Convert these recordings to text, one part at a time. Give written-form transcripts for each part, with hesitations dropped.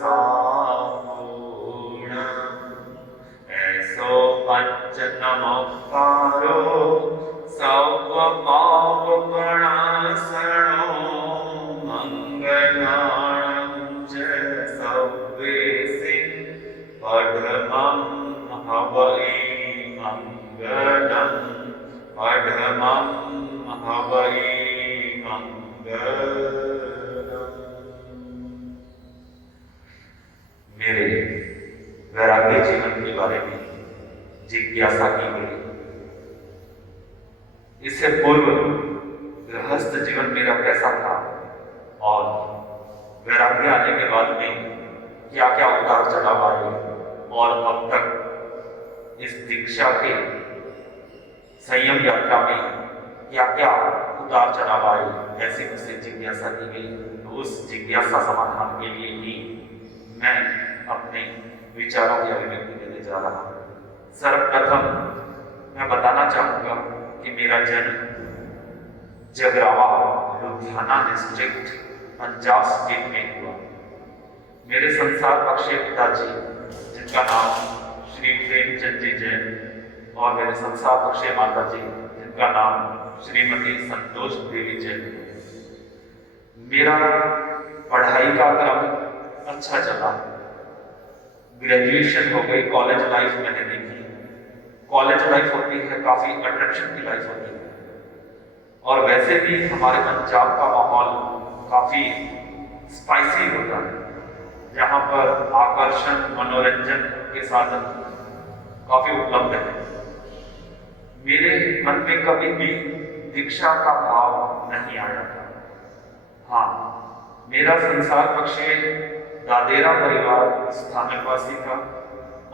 सापूर्ण ऐसो पंच नमस्कारो सब पाप प्रणासनो मंगलाणं च सर्वेसिं पठमं हवै मंगलम् पठमं हवै मंगलम्। मेरे वैराग्य जीवन के बारे में जिज्ञासा की गई। इससे पूर्व गृहस्थ जीवन मेरा कैसा था और वैराग्य आने के बाद में क्या क्या उतार चढ़ाव आए और अब तक इस दीक्षा के संयम यात्रा में क्या क्या उतार चढ़ाव आए, ऐसी मुझसे जिज्ञासा की गई। तो उस जिज्ञासा समाधान के लिए ही मैं अपने विचारों की अभिव्यक्ति देने जा रहा हूँ। सर्वप्रथम मैं बताना चाहूंगा कि मेरा जन्म जगरावा लुधियाना डिस्ट्रिक्ट पंजाब स्टेट में हुआ। मेरे संसार पक्षीय पिताजी जिनका नाम श्री प्रेमचंद जी जैन और मेरे संसार पक्षीय माता जी जिनका नाम श्रीमती संतोष देवी जैन। मेरा पढ़ाई का क्रम अच्छा चला, ग्रेजुएशन हो गई, कॉलेज लाइफ मैंने देखी। कॉलेज लाइफ होती है काफी अट्रैक्शन की लाइफ होती है और वैसे भी हमारे पंजाब का माहौल काफी स्पाइसी होता है, जहाँ पर आकर्षण मनोरंजन के साधन काफी उपलब्ध है। मेरे मन में कभी भी दीक्षा का भाव नहीं आया था। हाँ, मेरा संसार पक्षीय दादेरा परिवार स्थानकवासी था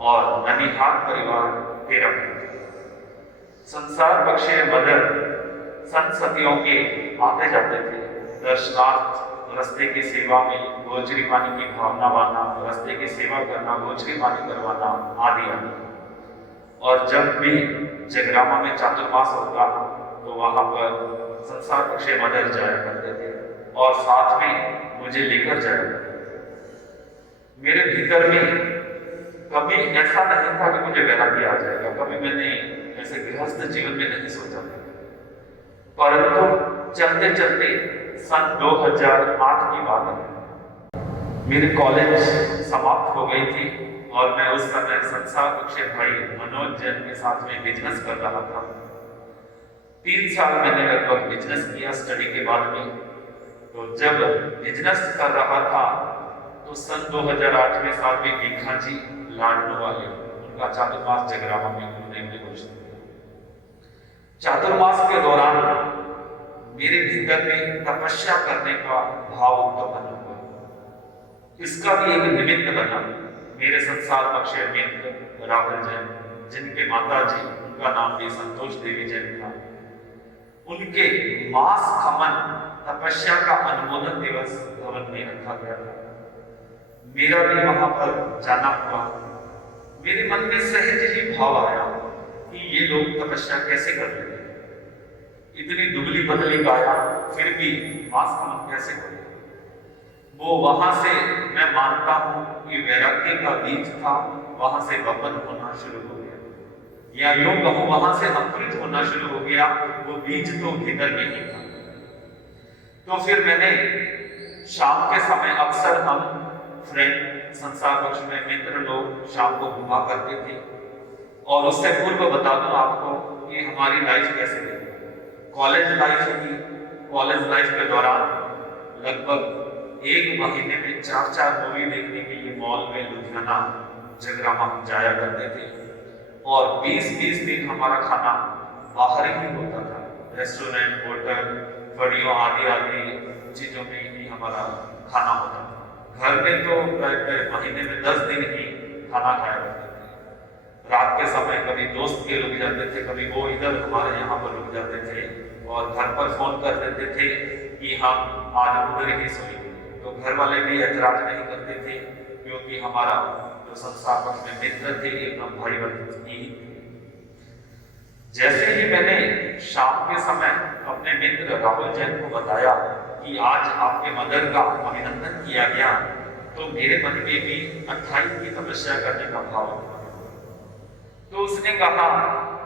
और ननिहाल परिवार तेरपी। संसार पक्षीय मदर संसतियों के आते जाते थे, दर्शनार्थ, रास्ते की सेवा में गोचरी पानी की भावना बांधना, रास्ते की सेवा करना, गोचरी पानी करवाना आदि आदि। और जब भी जगरामा में चातुर्मास होता तो वहां पर संसार पक्षीय मदर जाया करते थे और साथ में मुझे लेकर जाया करते थे। मेरे भीतर में कभी ऐसा नहीं था कि मुझे वैराग्य आ जाएगा, कभी मैंने ऐसे गृहस्थ जीवन में नहीं सोचा था। परंतु चलते चलते सन 2008 की बात है, मेरी कॉलेज समाप्त हो गई थी और मैं उस समय संसार पक्षीय भाई मनोज जैन के साथ में बिजनेस कर रहा था। 3 साल मैंने लगभग बिजनेस किया स्टडी के बाद में। तो जब बिजनेस कर रहा था तो सन 2008 में साध्वी दीक्षा जी लाडनू वाले, उनका चातुर्मास जगरामा में उन्होंने घोषित किया। चातुर्मास के दौरान मेरे भीतर में तपस्या करने का भाव उत्पन्न हुआ। इसका भी एक निमित्त बना मेरे संसार पक्षीय मित्र राहुल जैन, जिनके माता जी उनका नाम भी संतोष देवी जैन था। उनके मास खमन तपस्या का अनुमोदन दिवस भवन में रखा गया था। मेरा भी वहां पर जाना हुआ। मेरे मन में सहज ही भाव आया कि ये लोग तपस्या कैसे कर रहे हैं, इतनी दुबली पतली काया फिर भी मास खमन कैसे करे। वो वहां से मैं मानता हूं कि वैराग्य का बीज था, वहां से वपन होना शुरू हो गया, या यूं कहूं वहां से अंकुरित होना शुरू हो गया। वो बीज तो भीतर में ही था। तो फिर मैंने शाम के समय अक्सर हम फ्रेंड संसार पक्ष में मित्र लोग शाम को घुमा करते थे। और उससे पूर्व बता दूं आपको कि हमारी लाइफ कैसे रही। कॉलेज लाइफ थी। कॉलेज लाइफ के दौरान लगभग 1 महीने में 4 मूवी देखने के लिए मॉल में लुधियाना जगरामा हम जाया करते थे और 20-20 दिन हमारा खाना बाहर ही होता था। रेस्टोरेंट, होटल, फड़ियों आदि आदि चीजों में ही हमारा खाना होता था। घर में तो महीने में 10 दिन ही खाना खाया करते थे। रात के समय कभी दोस्त के रुक जाते थे, कभी वो इधर हमारे यहाँ पर रुक जाते थे और घर पर फोन कर देते थे कि हम आज उधर ही सोएंगे। तो घर वाले भी ऐतराज नहीं करते थे क्योंकि हमारा जो संसार पक्ष में मित्र थे एकदम भाई बंधु ही। जैसे ही मैंने शाम के समय अपने मित्र राहुल जैन को बताया कि आज आपके मदर का अभिनंदन किया गया, तो मेरे मन में भी 28 की तपस्या करने का भाव था। तो उसने कहा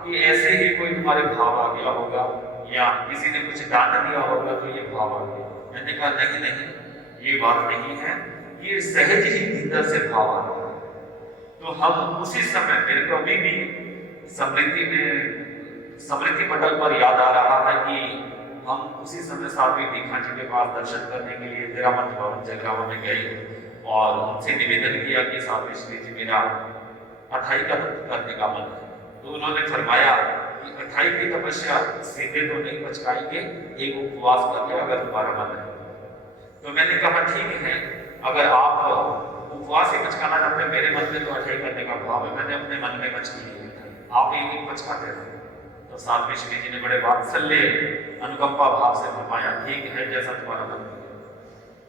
कि ऐसे ही कोई तुम्हारे भाव आ गया होगा या किसी ने कुछ दान दिया होगा तो ये भाव आ गया। मैंने कहा नहीं नहीं, ये बात नहीं है, ये सहज ही भीतर से भाव आ रहा है। तो हम उसी समय, मेरे को अभी भी स्मृति पटल पर याद आ रहा है कि हम उसी समय साध्वी दीक्षा जी के पास दर्शन करने के लिए तेरामठ भवन जगरावा में गए और उनसे निवेदन किया कि साध्वी श्री जी मेरा 28 का करने का मन है। तो उन्होंने फरमाया कि 28 की तपस्या सीधे तो नहीं पचकाएंगे, एक उपवास कर ले अगर तुम्हारा मन है। तो मैंने कहा ठीक है, अगर आप उपवास ही पचकाना चाहते हैं, मेरे मन में तो 28 करने का भाव है, मैंने अपने मन में पचकी है, आप एक पचकाते रहे। तो साध्वी श्री जी ने बड़े वात्सल्य अनुकंपा भाव से फरमाया ठीक है, जैसा तुम्हारा मन है।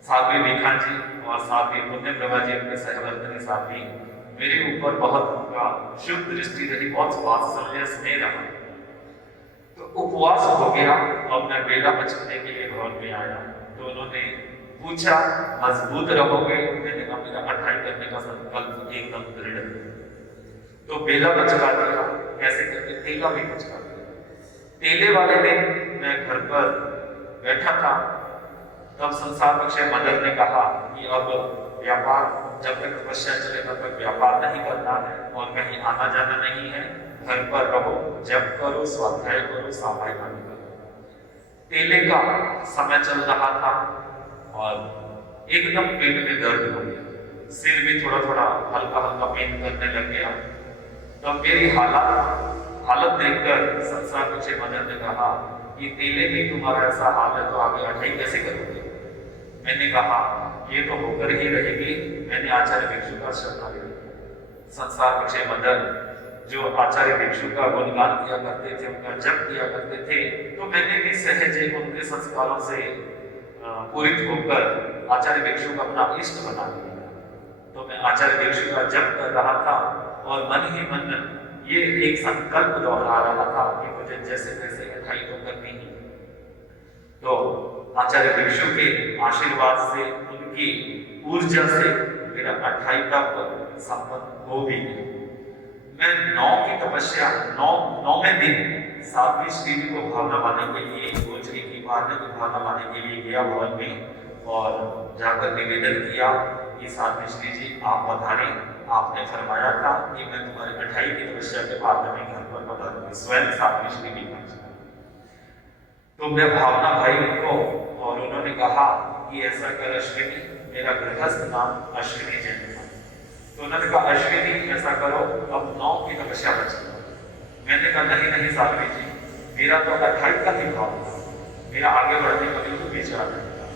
साध्वी दीक्षा जी और साध्वी पुण्य प्रभा जी अपने सहवर्तनी साध्वी मेरे ऊपर बहुत उनका शुभ दृष्टि रही, बहुत वात्सल्य स्नेह रहा। तो उपवास हो गया और मैं बेला पचकने के लिए भवन में आया। तो उन्होंने पूछा मजबूत रहोगे? मैंने कहा मेरा 28 करने का संकल्प एकदम दृढ़ है। तो बेला पचका दिया, कैसे करके तेला भी पचका दिया। तेले वाले दिन मैं घर पर बैठा था, तब संसार पक्षे मदर ने कहा कि अब व्यापार जब तक तपस्या चले तब तक व्यापार नहीं करना है और कहीं आना जाना नहीं है, घर पर रहो, जप करो, स्वाध्याय करो, सामायिक करो। तेले का समय चल रहा था और एकदम पेट में दर्द हो गया, सिर भी थोड़ा थोड़ा हल्का हल्का पेन करने लग गया। तब मेरी हालत देखकर संसार पक्षे मदर ने कहा कि तेले में तुम्हारा ऐसा हाल है तो आगे 28 कैसे करोगे? मैंने कहा ये तो होकर ही रहेगी। मैंने आचार्य भिक्षु का श्रद्धा लिया। संसार पक्षे मदर जो आचार्य भिक्षु का गुणगान किया करते थे, उनका जप किया करते थे, तो मैंने भी सहज उनके संस्कारों से पूरित होकर आचार्य भिक्षु का अपना इष्ट बना लिया। तो मैं आचार्य भिक्षु का जप कर रहा था और मन ही मन ये एक संकल्प दोहरा रहा था कि मुझे जैसे तैसे 28 तो करनी ही। तो आचार्य भिक्षु के आशीर्वाद से, उनकी ऊर्जा से मेरा 28 तक संपन्न हो भी गया। मैं 9 की तपस्या 9वें दिन साध्वी श्री जी को भावना पाने के लिए, गोचरी की पारने की भावना पाने के लिए गया भवन में और जाकर निवेदन किया कि साध्वी श्री जी आप पधारें, आपने फरमाया था कि मैं तुम्हारे 28 की तपस्या के बाद में घर पर पधारूंगी, स्वयं साध्वी श्री जी। तो मैं भावना भाई उनको और उन्होंने कहा कि ऐसा कर अश्विनी, मेरा गृहस्थ नाम अश्विनी जैन था। तो उन्होंने कहा अश्विनी ऐसा करो, अब 9 की तपस्या बचेगा। मैंने कहा नहीं नहीं साध्वी जी, मेरा तो 28 का ही भाव था, मेरा आगे बढ़ने का बिल्कुल विचार नहीं था।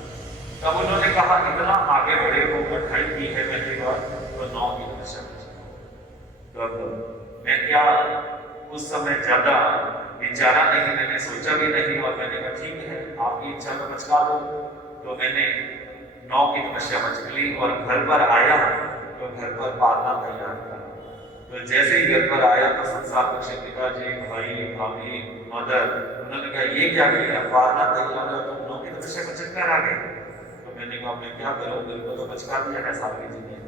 तब उन्होंने कहा इतना आगे बढ़े हो, 28 की है पहली बार, तो 9 की तपस्या बचेगा। तो मैं क्या उस समय ज्यादा विचारा नहीं, मैंने सोचा भी नहीं और मैंने कहा ठीक है आपकी इच्छा को बचका दो। तो मैंने 9 की तपस्या बच ली और घर पर आया तो घर पर पारना तैयार था। तो जैसे ही घर पर आया तो संसार पक्षे पिताजी, भाई, भाभी, मदर, उन्होंने कहा ये क्या किया, पारना तैयार है, तुम 9 की तपस्या बचक कर आ गए। तो मैंने कहा मैं क्या करूँ, बिल्कुल तो बचका दिया है साध्वी जी ने।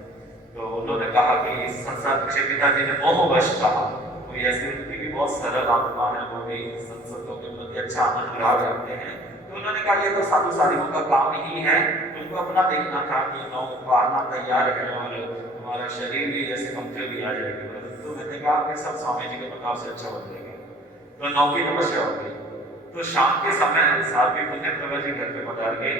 तो उन्होंने कहा कि संसार पक्षे पिताजी ने मोहवश कहा, कोई ऐसी उनकी भी बहुत सरल आत्मा है, वो भी संसदों के प्रति अच्छा अनुराग रखते हैं। तो उन्होंने कहा ये तो साधु साधियों का काम ही है, तुमको अपना देखना था कि 9 पारना तैयार है और हमारा शरीर भी ऐसे कमजोर भी आ जाएगी। तो मैंने कहा कि सब स्वामी जी के प्रताप से अच्छा बदलेगा। तो 9 की तपस्या हो गई। तो शाम के समय साध्वी पुण्य प्रभा जी घर पे पधार गए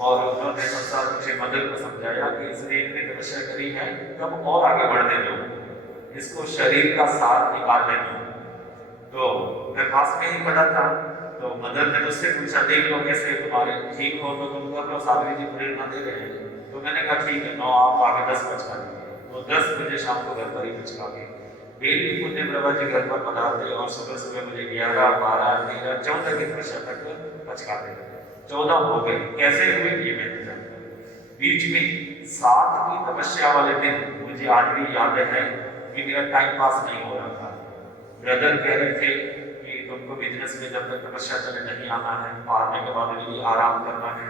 और उन्होंने संसार पक्षे मदर को समझाया कि इसने इतनी तपस्या करी है, तब और आगे बढ़ने दो, इसको शरीर का साथ निकालने दो। तो मैं पास में ही पड़ा था, तो मदर ने मुझसे पूछा देख लो कैसे तुम्हारे ठीक हो तो तुम कर लो, साध्वी जी प्रेरणा दे रहे हैं। तो मैंने कहा ठीक है 9 आप आगे 10 बचका दिए। तो 10 बजे शाम को घर पर ही बचका गए। डेली पुण्य प्रभा जी घर पर पधारते और सुबह सुबह मुझे 11, 12, 13, 14 की तपस्या तक बचकाते। 14 हो गए, कैसे हुए ये मैं नहीं जानता। बीच में 7 की तपस्या वाले दिन मुझे आज भी याद है कि मेरा टाइम पास नहीं हो रहा था। ब्रदर कह रहे थे कि तुमको बिजनेस में जब तक तपस्या चले नहीं आना है, पारने के बाद भी आराम करना है,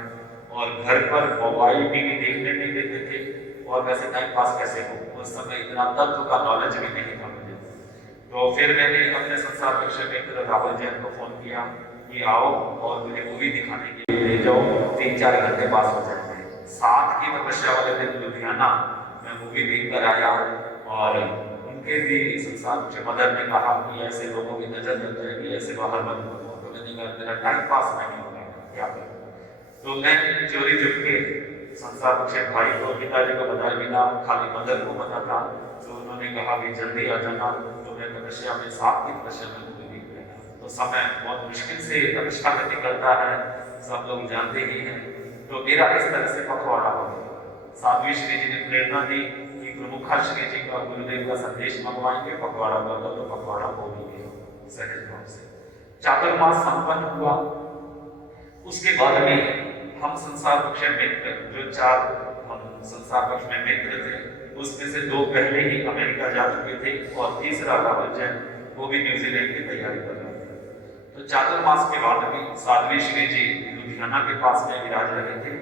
और घर पर मोबाइल टीवी देखने नहीं देते थे और वैसे टाइम पास कैसे हो। उस समय इतना तत्व का नॉलेज भी नहीं था मुझे। तो फिर मैंने अपने संसार पक्ष मित्र राहुल जैन को फोन किया कि आओ और मुझे मूवी दिखाने के लिए ले जाओ, 3-4 घंटे पास हो जाएंगे। 7 की तपस्या वाले दिन लुधियाना मैं मूवी देख कर आया और उनके भी संसार पक्ष मदर ने कहा कि ऐसे लोगों की नजर लग जाएगी, ऐसे बाहर मत घूमो। तो मैंने कहा मेरा टाइम पास नहीं होगा, क्या करूं। तो मैं चोरी चुपके संसार पक्ष भाई को, पिताजी को बताए बिना, खाली मदर को पता था। तो उन्होंने कहा कि जल्दी आ जाना। तो मैं तपस्या में 7 की तपस्या में मूवी देख रहा। तो समय बहुत मुश्किल से तपस्या में निकलता है, सब लोग जानते ही हैं। तो मेरा इस तरह से पखवाड़ा हो गया। साध्वी श्री जी ने प्रेरणा दी कि प्रमुखा श्री जी का गुरुदेव का संदेश मंगवाएंगे, पखवाड़ा करना। तो पखवाड़ा हो भी गया सहज भाव से। चातुर्मास संपन्न हुआ। उसके बाद में हम संसार पक्ष मित्र, जो 4 हम संसार पक्ष में मित्र थे, उसमें से 2 पहले ही अमेरिका जा चुके थे और तीसरा राहुल जैन, वो भी न्यूजीलैंड की तैयारी कर रहे थे। तो चातुर्मास के बाद में साध्वी श्री जी लुधियाना के पास में विराज रहे थे।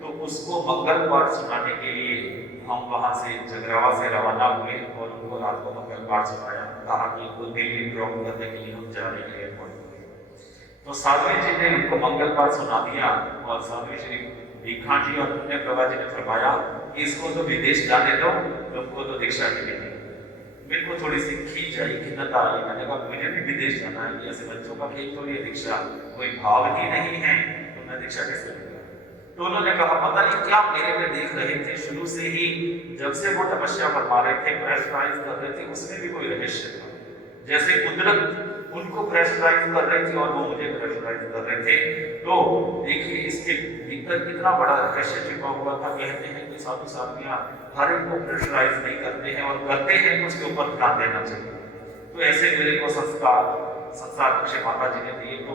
तो उसको मंगल पाठ सुनाने के लिए हम वहां से जगरावा से रवाना हुए और उनको रात को मंगल पाठ सुनाया। कहा कि उनको दिल्ली ड्रॉप करने के लिए हम जा रहे हैं एयरपोर्ट। तो साध्वी जी ने उनको मंगल पाठ सुना दिया और साध्वी श्री दीक्षा जी और पुण्य प्रभा जी ने फरमाया कि इसको तो विदेश जाने दो, तुमको तो दीक्षा ही मिलेगी। मेरे को थोड़ी सी खींच आई, खिन्नता आई। मैंने कहा मुझे भी विदेश जाना है, ऐसे बच्चों का खेल थोड़ी है दीक्षा, कोई भाव ही नहीं है तो मैं दीक्षा कैसे लूंगा। तो उन्होंने कहा पता नहीं क्या मेरे में देख रहे थे, शुरू से ही जब से वो तपस्या फरमा रहे थे, प्रेशराइज कर रहे थे, उसमें भी कोई रहस्य था। जैसे कुदरत उनको प्रेशराइज कर रही थी और वो मुझे प्रेशराइज कर रहे थे। तो देखिए इसके भीतर कितना बड़ा रहस्य छिपा हुआ था। कहते हैं कि साधु साधियां हर एक को प्रेशराइज नहीं करते हैं, और करते हैं तो उसके ऊपर ध्यान देना चाहिए। तो ऐसे मेरे को संसार पक्ष माता जी ने दिए। तो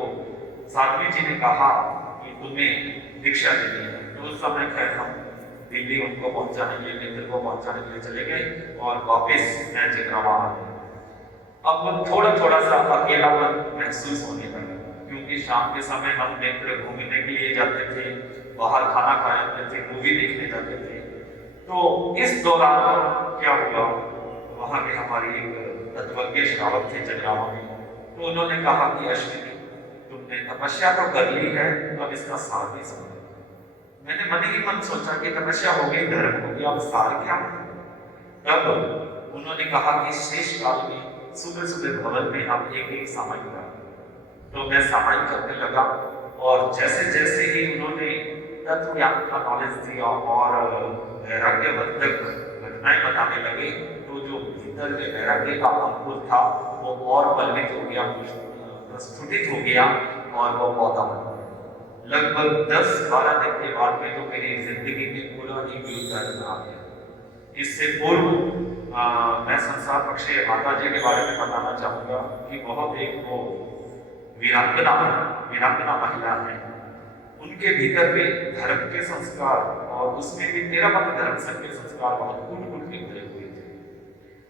साध्वी जी ने कहा कि तुम्हें दीक्षा देनी है। तो उस समय खैर हम दिल्ली उनको पहुंचाने के लिए, मित्र को पहुंचाने के लिए चले गए और वापस मैं जगरावा आ गया। अब थोड़ा थोड़ा सा अकेलापन महसूस होने लगा, क्योंकि शाम के समय हम मित्र घूमने के लिए जाते थे, बाहर खाना खाते थे, मूवी देखने जाते थे। तो इस दौरान क्या हुआ, वहां के हमारी एक तत्वज्ञ श्रावक थे जगरावा में। तो उन्होंने कहा कि अश्विनी तुमने तपस्या तो कर ली है, अब इसका सार भी समझो। मैंने मन ही मन सोचा कि तपस्या हो गई, धर्म हो गया, अब सार क्या है। तब उन्होंने कहा कि शेष काल में सुबह सुबह भवन में हम एक सामायिक करा। तो मैं सामायिक करने लगा और जैसे जैसे ही उन्होंने तत्व ज्ञान का नॉलेज दिया और वैराग्यवर्धक घटनाएं बताने लगे, तो जो भीतर में वैराग्य का अंकुर था वो और बलित हो गया, प्रस्फुटित हो गया और वो पौधा बन गया। लगभग 10-12 दिन के बाद में तो मेरी जिंदगी में पूरा ही व्यूटर्न आ गया। इससे पूर्व मैं संसार पक्ष माता जी के बारे में बताना चाहूंगा कि बहुत एक वो वीरांगना महिला है। उनके भीतर भी धर्म के संस्कार और उसमें भी तेरापंथ धर्म संघ के संस्कार बहुत कूट के भरे हुए थे।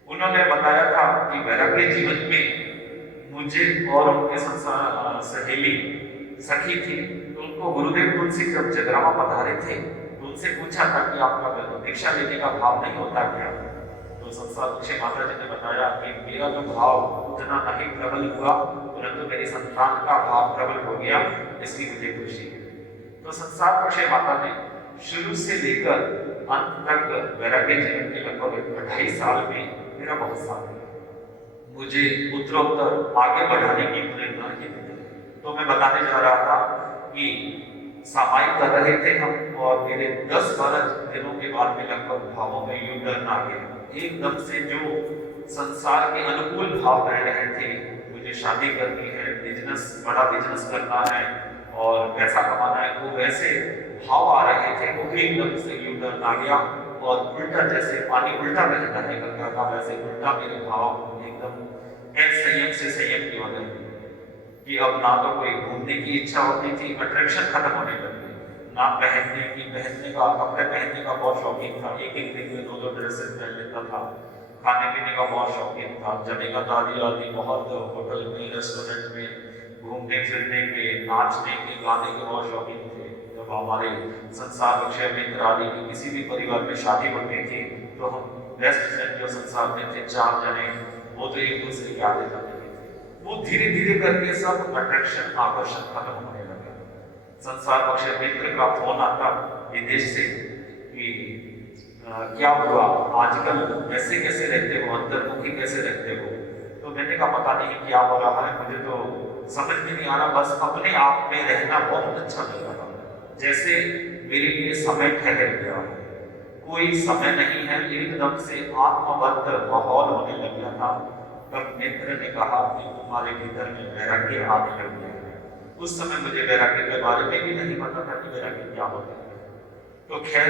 उन्होंने बताया था कि वैराग्य जीवन में मुझे और उनके संसार सहेली सखी थी। तो उनको गुरुदेव तुलसी जब जगरावा पधारे थे तो उनसे पूछा था कि आपका दीक्षा लेने का भाव नहीं होता क्या। तो संसार पक्ष माता जी ने बताया कि मेरा जो भाव उतना नहीं प्रबल हुआ, परंतु मेरी संतान का भाव प्रबल हो गया, इसकी मुझे खुशी है। तो संसार पक्ष माता ने शुरू से लेकर अंत तक वैराग्य जीवन के लगभग 28 साल में मेरा बहुत साथ दिया, मुझे उत्तरोत्तर आगे बढ़ाने की प्रेरणा की दी। तो मैं बताने जा रहा था कि सामायिक कर रहे थे हम और मेरे 10-12 दिनों के बाद में लगभग भावों में यूटर्न आ गया। एकदम से जो संसार के अनुकूल भाव रह रहे थे, मुझे शादी करनी है, बड़ा बिजनेस करना है और पैसा कमाना है, वो वैसे भाव आ रहे थे, वो एकदम से यूटर्न आ गया और उल्टा, जैसे पानी उल्टा बहता है गंगा का, वैसे उल्टा मेरे भाव एकदम संयम से संयम की ओर कि अब ना तो कोई घूमने की इच्छा होती थी, अट्रैक्शन खत्म होने लगी, ना पहनने का कपड़े पहनने का बहुत शौकीन था, एक दिन में 2 ड्रेसेस पहन लेता था, खाने पीने का बहुत शौकीन था, जमेगा दादी आदि बहुत होटल में, रेस्टोरेंट में घूमने फिरने के, नाचने के, गाने के बहुत शौकीन थे। जब तो हमारे संसार बख्शे मित्र आदि की किसी भी परिवार में शादी होती थी तो हम बेस्ट फ्रेंड जो संसार में थे 4 जने, वो तो एक दूसरे की आदत करते थे। वो धीरे धीरे करके सब अट्रैक्शन आकर्षण खत्म होने लगा। संसार बख्शे मित्र का फोन आता विदेश से कि क्या हुआ, आजकल वैसे कैसे रहते हो, अंतर्मुखी कैसे रहते हो। तो मैंने कहा पता नहीं क्या हो रहा है, मुझे तो समझ में नहीं आ रहा, बस अपने आप में रहना बहुत अच्छा लग रहा है, जैसे मेरे लिए समय ठहर गया हो, कोई समय नहीं है, एकदम से आत्मबद्ध माहौल होने लग गया था। तब मित्र ने कहा कि तुम्हारे भीतर में वैराग्य आने लग गया है। उस समय मुझे वैराग्य के बारे में भी नहीं पता था कि वैराग्य क्या होता है। तो खैर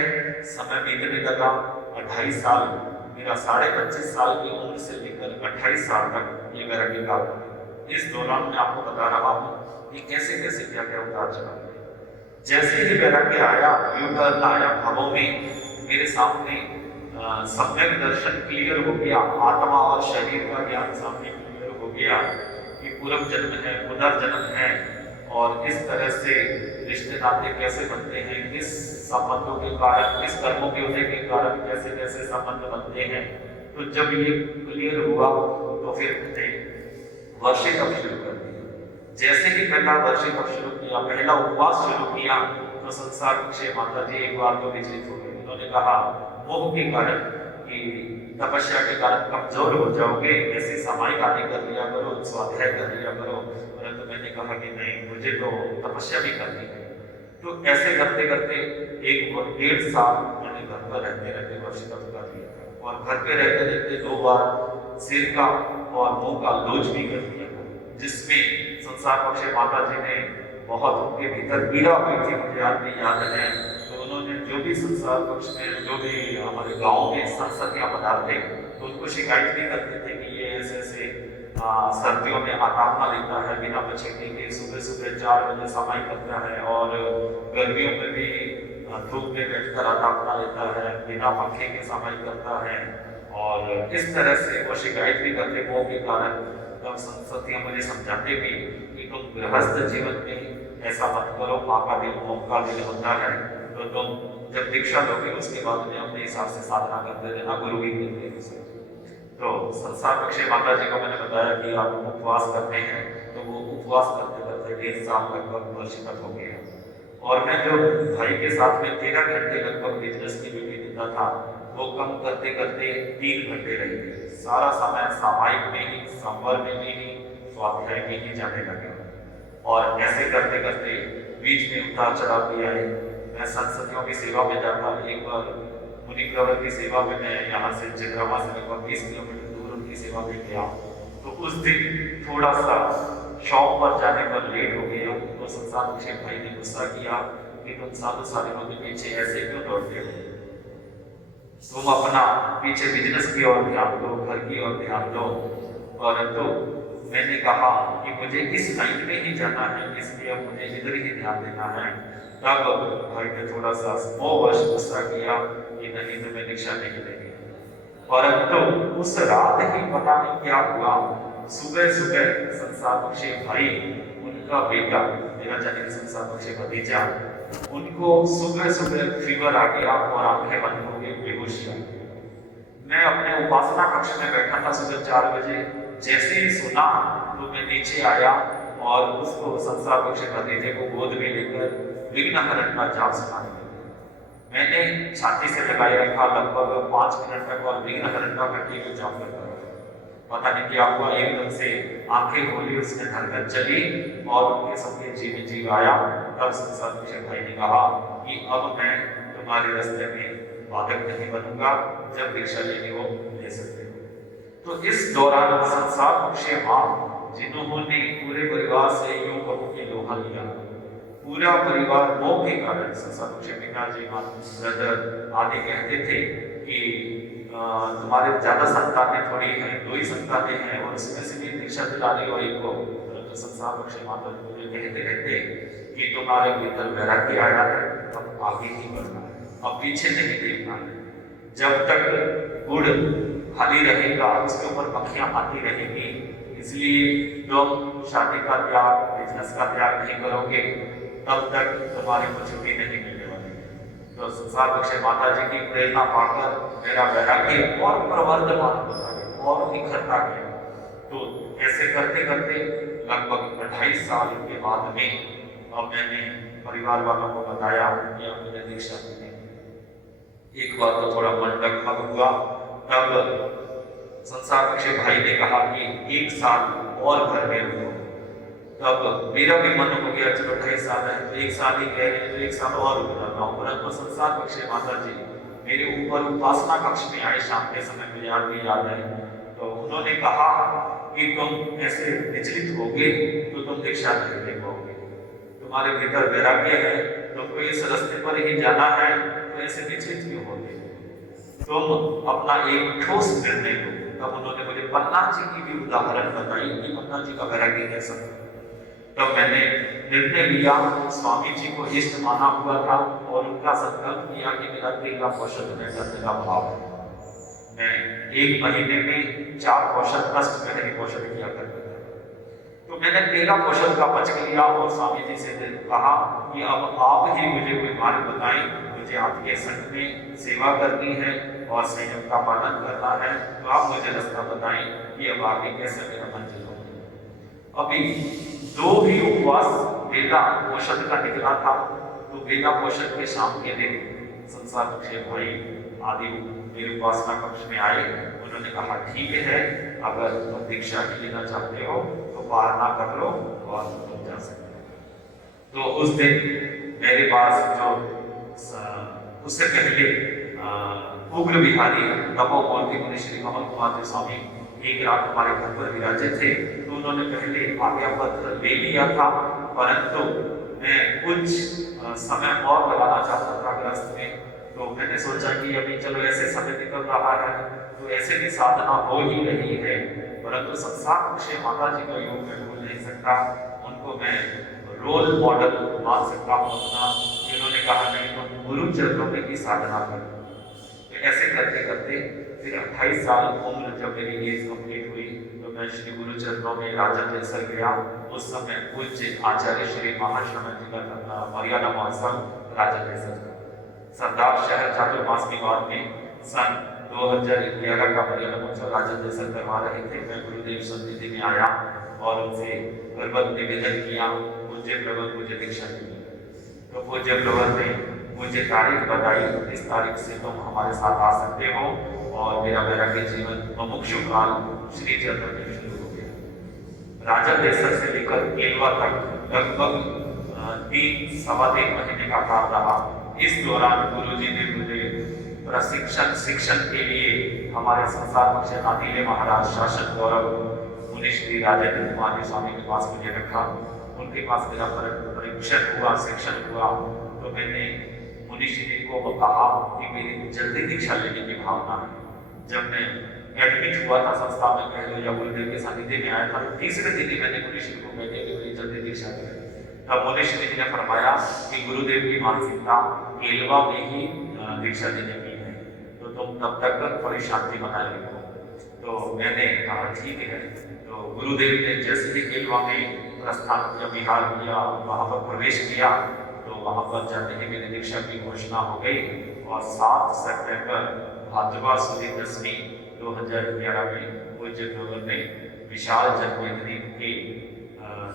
समय बीतने लगा, 28 साल, मेरा 25.5 साल की उम्र से लेकर 28 साल तक ये वैराग्य काल। इस दौरान मैं आपको बता रहा हूँ कि कैसे कैसे क्या क्या उतार चढ़ाव। जैसे ही वैराग्य आया, यूटर्न आया भावों में, मेरे सामने सम्यक दर्शन क्लियर हो गया, आत्मा और शरीर का ज्ञान सामने क्लियर हो गया कि पूर्व जन्म है, पुनर्जन्म है, और इस तरह से रिश्ते नाते कैसे बनते हैं, किस संबंधों के कारण, किस कर्मों के होने के कारण कैसे कैसे संबंध बनते हैं। तो जब ये क्लियर हुआ तो फिर मैंने वर्षिक अब शुरू कर दिया। जैसे ही पहला वर्षिक अब शुरू किया, पहला उपवास शुरू किया, तो संसार बख्शे माता जी एक बार तो विचलित हो गए। उन्होंने कहा मोह के कारण कि तपस्या के कारण कमजोर हो जाओगे, ऐसे सामायिक आदि कर लिया करो, स्वाध्याय कर लिया करो। परंतु मैंने कहा कि नहीं, मुझे तो तपस्या भी करनी है। तो ऐसे करते करते 1.5 साल मैंने घर पर रहते रहते वर्षिक कर लिया, और घर पे रहते रहते 2 बार सिर का और मुंह का लोच भी कर लिया, जिसमें संसार बख्शे माता जी ने बहुत उनके भीतर पीड़ा हुई थी, मुझे आज भी याद है। तो उन्होंने जो भी संसार पक्ष में, जो भी हमारे गाँव में संसदियाँ पधारते, तो उनको शिकायत भी करते थे कि ये ऐसे ऐसे सर्दियों में आतापना लेता है, बिना पछेटे के सुबह सुबह 4 बजे समाई करता है, और गर्मियों में भी धूप में बैठकर आतापना लेता है, बिना पंखे के समाई करता है। और इस तरह से वो शिकायत भी करते मोह के कारण। तब संसदियाँ मुझे समझाते भी कि तुम गृहस्थ जीवन में ऐसा मत करो, माँ का दिल मोह का दिल होता है, तो तुम जब दीक्षा लोगे उसके बाद में अपने हिसाब से साधना करते रहना, गुरु भी मिलते हैं। तो संसार बख्शे माता जी को मैंने बताया कि आप उपवास करते हैं, तो वो उपवास करते करते 1.5 साल लगभग वर्ष तक हो गया। और मैं जो भाई के साथ में 13 घंटे लगभग बिजनेस की ड्यूटी देता था, वो कम करते करते 3 घंटे रह गए। सारा समय सामायिक में ही, संवर में ही, स्वाध्याय में ही जाने लगे। और ऐसे करते करते बीच में उतार चढ़ाव भी आए। मैं संसदियों की सेवा में जाता, एक बार मुनि प्रवर की सेवा में मैं यहाँ से चित्रमा से लगभग 20 किलोमीटर दूर उनकी सेवा में गया। तो उस दिन थोड़ा सा शॉप पर जाने पर लेट हो गया, तो संसार बख्शे भाई ने गुस्सा किया कि तुम साधु साधुओं के पीछे ऐसे क्यों दौड़ते हो, तुम अपना पीछे बिजनेस की ओर ध्यान दो, घर की ओर ध्यान दो। परंतु मैंने कहा कि मुझे इस लाइन में ही जाना है, इसलिए मुझे इधर ही ध्यान देना है। तब भाई ने थोड़ा सा मोहवश गुस्सा किया कि नहीं तुम्हें दीक्षा नहीं लेनी। परंतु उस रात ही पता नहीं क्या हुआ, सुबह सुबह संसार बख्शे भाई, उनका बेटा, मेरा जाने संसार बख्शे भतीजा, उनको सुबह सुबह फीवर आ गया और आंखें बंद हो गई, बेहोश हो गए। मैं अपने उपासना कक्ष में बैठा था सुबह 4 बजे, जैसे ही सुना तो मैं नीचे आया और उसको संसार बख्शे भतीजे को गोद में लेकर विघ्न हरण का जाप सुनाने लगा। मैंने छाती से लगाए रखा लगभग 5 मिनट तक, और विघ्न हरण का कंटिन्यू जाप करता रहा। पता नहीं क्या हुआ, एकदम से आंखें खोली, उसने धड़कन चली और उनके सबके जीव जीव आया। तब संसार बख्शे भाई ने कहा कि अब मैं तुम्हारे रास्ते में बाधक नहीं बनूंगा, जब दीक्षा लेनी हो ले सकते हो। तो इस दौरान संसार बख्शे माँ, जिन्होंने पूरे परिवार से यूं कहूं कि लोहा लिया, पूरा परिवार मोह के कारण, संसार बख्शे पिताजी, माँ, ब्रदर आदि कहते थे कि तुम्हारे ज्यादा संतानें थोड़ी हैं, 2 ही संतानें हैं, और उसमें से भी दीक्षा दिलानी हो एक को। तो संसार बख्शे माता मुझे कहते रहते कि तुम्हारे भीतर वैराग्य आया है, अब आगे ही बढ़ना है, अब पीछे नहीं देखना है। जब तक गुड़ खाली रहेगा उसके ऊपर पखियां आती रहेगी, इसलिए तुम शादी का त्याग, बिजनेस का त्याग नहीं करोगे, तब तक तुम्हारी को छुट्टी नहीं मिलने वाली। तो संसार बख्शे माता जी की प्रेरणा पाकर मेरा वैराग्य और प्रवर्धमान होता गया और निखरता गया। तो ऐसे करते करते लगभग 28 साल के बाद में अब मैंने परिवार वालों को बताया कि अब मुझे दीक्षा मिली। एक बार तो थोड़ा मन डगमग हुआ, तब संसार बख्शे भाई ने कहा कि 1 साल और घर में रुको। तब मेरा भी मन हो गया, चलो 28 साल है तो 1 साल ही कह रहे हैं तो 1 साल और रुक जाता हूँ। परंतु संसार बख्शे माता जी मेरे ऊपर उपासना कक्ष में आए शाम के समय, मुझे आज भी याद है। तो उन्होंने कहा कि तुम ऐसे विचलित होगे तो तुम दीक्षा नहीं ले पाओगे, तुम्हारे भीतर वैराग्य है, तुमको इस रास्ते पर ही जाना है, तो ऐसे विचलित क्यों होगे, तुम अपना एक ठोस निर्णय लो। तब उन्होंने मुझे पन्ना जी की भी उदाहरण बताई कि पन्ना जी का वैराग्य कैसा था। तब मैंने निर्णय लिया, स्वामी जी को इष्ट माना हुआ था और उनका संकल्प किया कि मेरा 13 औषध में मेरा भाव है। मैं 1 महीने में 4 औषध अष्ट पहली औषध किया करता था। तो मैंने 13 औषध का पचक लिया और स्वामी जी से कहा कि अब आप ही मुझे कोई मार्ग बताएं, मुझे आपके संग में सेवा करनी है और संयम का पालन करना है, तो आप मुझे रास्ता बताएं कि अब आगे कैसे मेरा मंजिल हो। अभी 2 ही उपवास वेदा औषध का निकला था। तो वेदा औषध के शाम के दिन संसार बख्शे भाई आदि मेरे उपासना कक्ष में आए। उन्होंने कहा ठीक है, अगर तुम दीक्षा लेना चाहते हो तो पारणा कर लो और तुम जा सकते हो। तो उस दिन मेरे पास जो उससे पहले उग्र विहारी तपोमूर्ति मुनि श्री कमल कुमार जी स्वामी एक रात हमारे घर पर विराजे थे। तो उन्होंने पहले आज्ञा पत्र ले लिया था, परंतु मैं कुछ समय और लगाना चाहता था ग्रस्त में। तो मैंने सोचा कि अभी चलो ऐसे समय निकल रहा है तो ऐसे भी साधना हो ही रही है, परंतु संसार बख्शे माता जी का योग मैं भूल नहीं सकता, उनको मैं रोल मॉडल मान सकता हूँ अपना। इन्होंने कहा नहीं तुम गुरु चरणों में की साधना करो। तो ऐसे करते करते फिर 28 साल उम्र जब मेरी एज कंप्लीट हुई तो मैं श्री गुरु चरणों में राजा जैसर गया। उस समय पूज्य आचार्य श्री महाश्रमण जी का मर्यादा महोत्सव राजा जैसर सरदार शहर चातुर्मास के बाद में सन 2011 का मर्यादा महोत्सव राजा जैसर करवा रहे थे। मैं गुरुदेव सन्निधि में आया और उनसे गर्भवत निवेदन किया, पूज्य प्रबल मुझे दीक्षा दी। तो पूज्य प्रबल ने मुझे तारीख बताई, इस तारीख से तुम हमारे साथ आ सकते हो, और मेरा वैराग्य जीवन मुमुक्षु काल श्री चरण में शुरू हो गया। राजा देसर से लेकर केलवा तक लगभग 3-3.25 महीने का काल रहा। इस दौरान गुरुजी ने मुझे प्रशिक्षण शिक्षण के लिए हमारे संसार बख्शे नादीले महाराज शासक गौरव मुनि श्री राजेंद्र कुमार जी स्वामी के पास मुझे रखा। उनके पास मेरा परीक्षण हुआ, शिक्षण हुआ। तो मैंने मुनि श्री को कहा कि मेरी जल्दी दीक्षा लेने की भावना है। जब मैं एडमिट हुआ था संस्था में, कह लो या गुरुदेव के सानिध्य में आया था, तो तीसरे दिन ही मैंने मुनि श्री को कह दिया कि मेरी जल्दी दीक्षा लें। तब मुनि श्री जी ने फरमाया कि गुरुदेव की मानसिकता केलवा में ही दीक्षा देने की है, तो तुम तब तक थोड़ी शांति बनाए रखो। तो मैंने कहा ठीक है। तो गुरुदेव ने जैसे ही केलवा में प्रस्थान किया, विहार किया, वहां पर प्रवेश किया, तो वहां पर जाते ही मेरी दीक्षा की घोषणा हो गई। और 7 सितंबर भाद्रवा सुदी 10वीं 2011 में पूज्य प्रबल ने विशाल जनमेदिनी के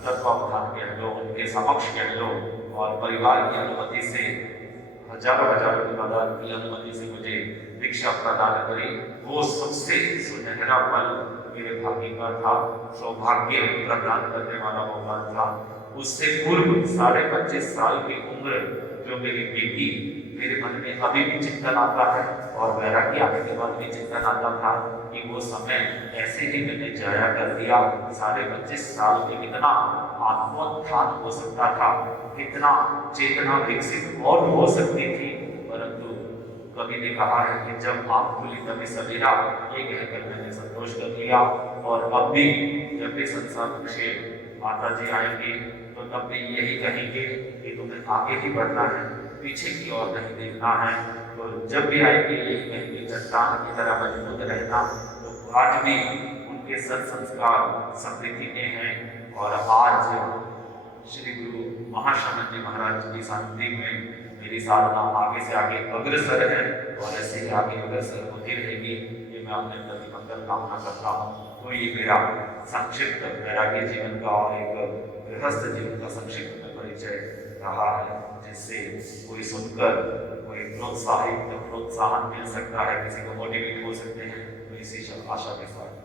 तत्वावधान कह लो, उनके समक्ष कह लो, और परिवार की अनुमति से हजारों की तादाद की अनुमति से मुझे दीक्षा प्रदान करी। वो सबसे सुनहरा पल मेरे भाग्य का था, सौभाग्य प्रदान करने वाला मौका था। उससे पूर्व 25.5 साल की उम्र जो मेरी बीती, मेरे मन में अभी भी चिंतन आता है, और वैराग्य आने के बाद भी चिंतन आता था कि वो समय ऐसे ही मैंने जाया कर दिया। 25.5 साल में कितना आत्मोत्थान हो सकता था, कितना चेतना विकसित और हो सकती थी, परंतु कवि ने कहा है कि जब आँख खुली तभी सवेरा, ये कहकर मैंने संतोष कर लिया। और अब भी जब भी संसार बख्शे माता जी आएंगे तो तब भी यही कहेंगे कि तुम्हें आगे ही बढ़ना है, पीछे की ओर नहीं देखना है। तो जब भी आएंगे यही कहेंगे चट्टान की तरह मजबूत रहना। तो आज भी उनके सत्संस्कार समृद्धि में हैं, और आज श्री गुरु महाश्रमण जी महाराज की शांति में मेरी साधना आगे से आगे अग्रसर है और ऐसे ही आगे अग्रसर होती रहेगी, ये मैं अपने प्रति मंगल कामना करता हूँ। तो ये मेरा संक्षिप्त वैराग्य जीवन का और एक गृहस्थ जीवन का संक्षिप्त में परिचय रहा है, जिससे कोई सुनकर कोई प्रोत्साहन मिल सकता है, किसी को मोटिवेट हो सकते हैं। तो इसी आशा के साथ